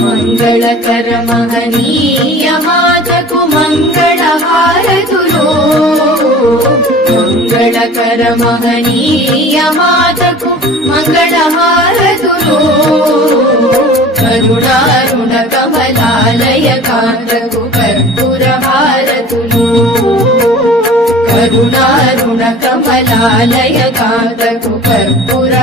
మంగళకర మహనీయ మాతకు మంగళహారతులు మంగళకర మహనీయ మాతకు మంగళహారతులు కరుణారుణ కమలాలయ కాంతకు కర్పూర హారతులు కరుణారుణ కమలాలయ కాంతకు కర్పూర